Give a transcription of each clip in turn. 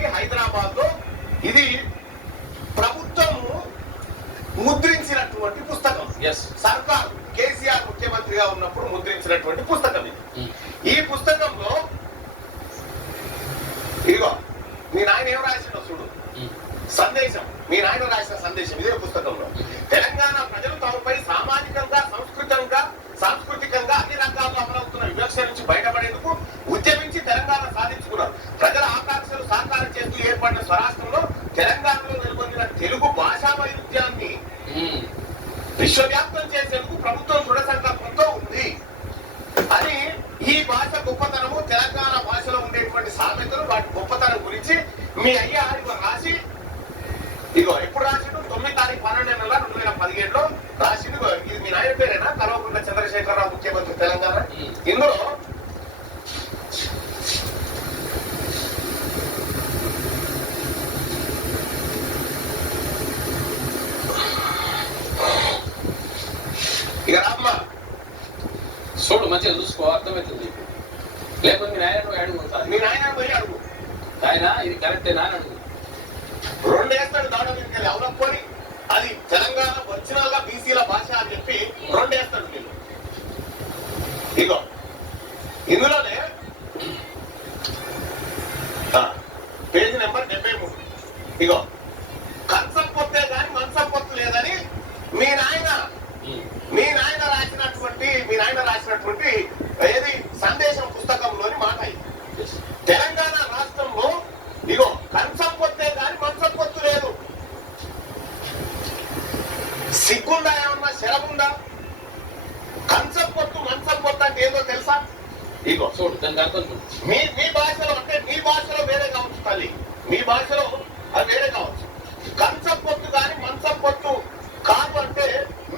పుస్తకాన్ని హైదరాబాద్ లో ఇది ప్రభుత్వం ముద్రించినటువంటి పుస్తకం. సర్కార్ కేసీఆర్ ముఖ్యమంత్రిగా ఉన్నప్పుడు ముద్రించినటువంటి పుస్తకం ఇది. ఈ పుస్తకంలో ఇదిగో మీ నాయన ఏం రాసిండో చూడు, సందేశం. మీ నాయన రాసిన సందేశం ఇదే పుస్తకంలో. తెలంగాణ ప్రజలు తమపై సామాజికంగా, సాంస్కృతికంగా అన్ని రంగాల్లో అమలవుతున్న వివక్ష నుంచి బయటపడేందుకు ఉద్యమించి తెలంగాణ సాధించుకున్నారు. ప్రజల ఆకాంక్షలు సాకారం చేస్తూ ఏర్పడిన స్వరాష్ట్రంలో తెలంగాణలో నెలకొందిన తెలుగు భాషా వైరుధ్యాన్ని విశ్వవ్యాప్తం చేసేందుకు ప్రభుత్వం దృఢ సంకల్పంతో ఉంది అని, ఈ భాష గొప్పతనము, తెలంగాణ భాషలో ఉండేటువంటి సామెతలు, వాటి గొప్పతనం గురించి మీ అయ్యా రాసి ఇదిగో ఎప్పుడు రాసిండు, 9 తారీఖు 12 నెల 2017లో రాసిండు. ఇది మీ నాయన పేరేనా? కల్వకుంట్ల చంద్రశేఖరరావు ముఖ్యమంత్రి తెలంగాణ. ఇందులో ఇక రామ్మా చూడు, మంచిగా చూసుకో, అర్థమవుతుంది. లేకపోతే మీ నాయన పోయి అడుగు, మీ నాయన పోయి అడుగు, ఆయన ఇది కరెక్టేనా అని అడుగు. 2 వేస్తాడు దాడ మీదకి ఎవరప్పని, అది తెలంగాణ ఒరిజినల్ గా బీసీల భాష అని చెప్పి 2 వేస్తాడు నేను. ఇగో ఇందులోనే పేజీ నెంబర్ 73. ఇగో కంచం పొత్తే గాని మంచం పొత్తు లేదని మీ నాయన రాసినటువంటి ఏది సందేశం పుస్తకంలోని మాట. తెలంగాణ రాష్ట్రంలో ఇగో కంచం పొత్తే గాని మంచం పొత్తు లేదు. సిగ్గుందా? ఏమన్నా శరముందా? కంచం పొత్తు మంచం పొత్తు అంటే ఏదో తెలుసా? ఇగో చూడు, దానికి అర్థం మీ భాషలో, అంటే మీ భాషలో వేరే కావచ్చు తల్లి, మీ భాషలో అది వేరే కావచ్చు. కంచం పొత్తు కానీ మంచం పొత్తు కాదు అంటే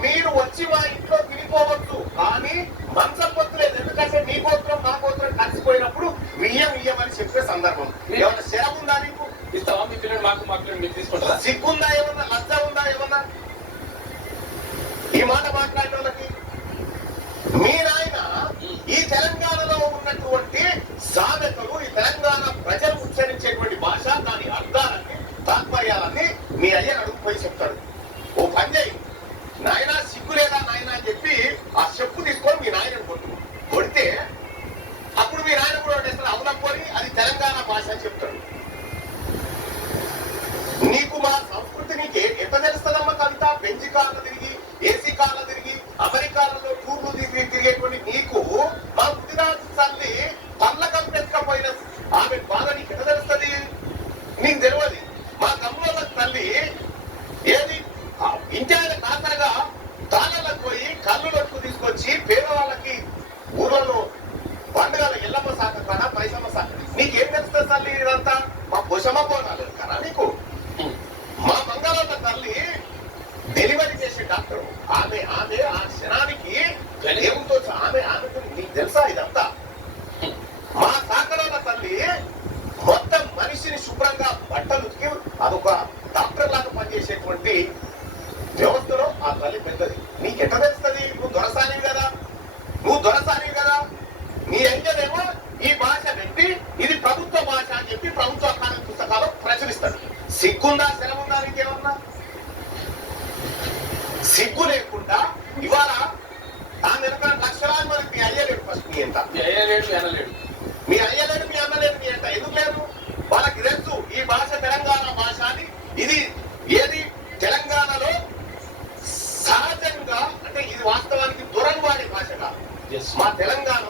మీరు వచ్చి మా ఇంట్లో తినిపోవచ్చు, కానీ మంచం పొత్తు లేదు. ఎందుకంటే మీ గోత్రం నా గోత్రం కలిసిపోయినప్పుడు ఇయ్యమని చెప్పే సందర్భం. ఏమన్నా శరం ఉందా నీకు? ఇస్తావా? మీ పిల్లలు మా పిల్లలు మీకు తీసుకుంటారా? సిగ్గుందా? ఏమన్నా లజ్జ ఉందా? ఏమన్నా ఈ మాట మాట్లాడే వాళ్ళకి? మీ నాయన ఈ తెలంగాణలో ఉన్నటువంటి సామెతలు, ఈ తెలంగాణ ప్రజలు ఉచ్చరించేటువంటి భాష, దాని అర్థాలన్నీ, తాత్పర్యాలన్నీ మీ అయ్యని అడుగుపోయి చెప్తాడు. ఓ పని చేయి నాయన, సిగ్గు లేదా నాయన అని చెప్పి ఆ చెప్పు తీసుకొని మీ నాయనని కొడితే అప్పుడు మీ నాయన కూడా ఒకటేస్తారు, అవునప్పుడు అది తెలంగాణ భాష అని చెప్తాడు. నీకు మా సంస్కృతి నీకు ఎట్లా తెలుస్తుందమ్మా? కవిత బెంజి కార్లు తిరిగి, ఏసీ కార్లు తిరిగి, అమెరికాలలో టూర్లు తిరిగేటువంటి నీకు మా బుద్ధిరాజు తల్లి పళ్ళ కంపెట్టుకపోయిన ఆమె బాధ నీకు ఎట్లా తెలుస్తుంది? నీకు తెలియదు. మా తమ్ముళ్ళ తల్లి ఏది ఇంటికి కాతరగా తాళలకు పోయి కళ్ళులకు తీసుకొచ్చి పేదవాళ్ళకి ఊళ్ళలో పండుగల ఎల్లమ్మ శాఖ కాడ పైసమ్మ శాఖ. నీకేం తెలుస్తుంది తల్లి? ఇదంతా మా పొషమ్మ పోనాలు కదా నీకు. మా మంగళమ్మ తల్లి డెలివరీ చేసే డాక్టర్, ఆమె ఆ క్షణానికి ఏముందో ఆమెకు నీకు తెలుసా ఇదంతా? మా సాకరాల తల్లి మొత్తం మనిషిని శుభ్రంగా బట్టలు ఉతికి అదొక డాక్టర్ లాగా పనిచేసేటువంటి వ్యవస్థలో ఆ తల్లి పెద్దది. నీకెట్లా తెలుస్తుంది? నువ్వు దొరసానివి కదా. నీ అంజనేమో ఈ భాష పెట్టి ఇది ప్రభుత్వ భాష అని చెప్పి ప్రభుత్వ అకాడమీ పుస్తకాలు ప్రచురిస్తాడు. సిగ్గుందా? శరముందా? నీకేమన్నా సిగ్గు లేకుండా ఇవాళ ఆ నెలక లక్షలాది మంది మీ అయ్యలేడు. ఫస్ట్ మీ ఎంత మీ అయ్యలేడు, మీ అన్నలేడు, మీ అయ్యలేడు, మీ అన్నలేడు, మీ ఎంత ఎందుకు లేదు? వాళ్ళకి తెలుసు ఈ భాష తెలంగాణ భాష అని. ఇది ఏది తెలంగాణలో సహజంగా, అంటే ఇది వాస్తవానికి దొరకవాడి భాష కాదు. మా తెలంగాణ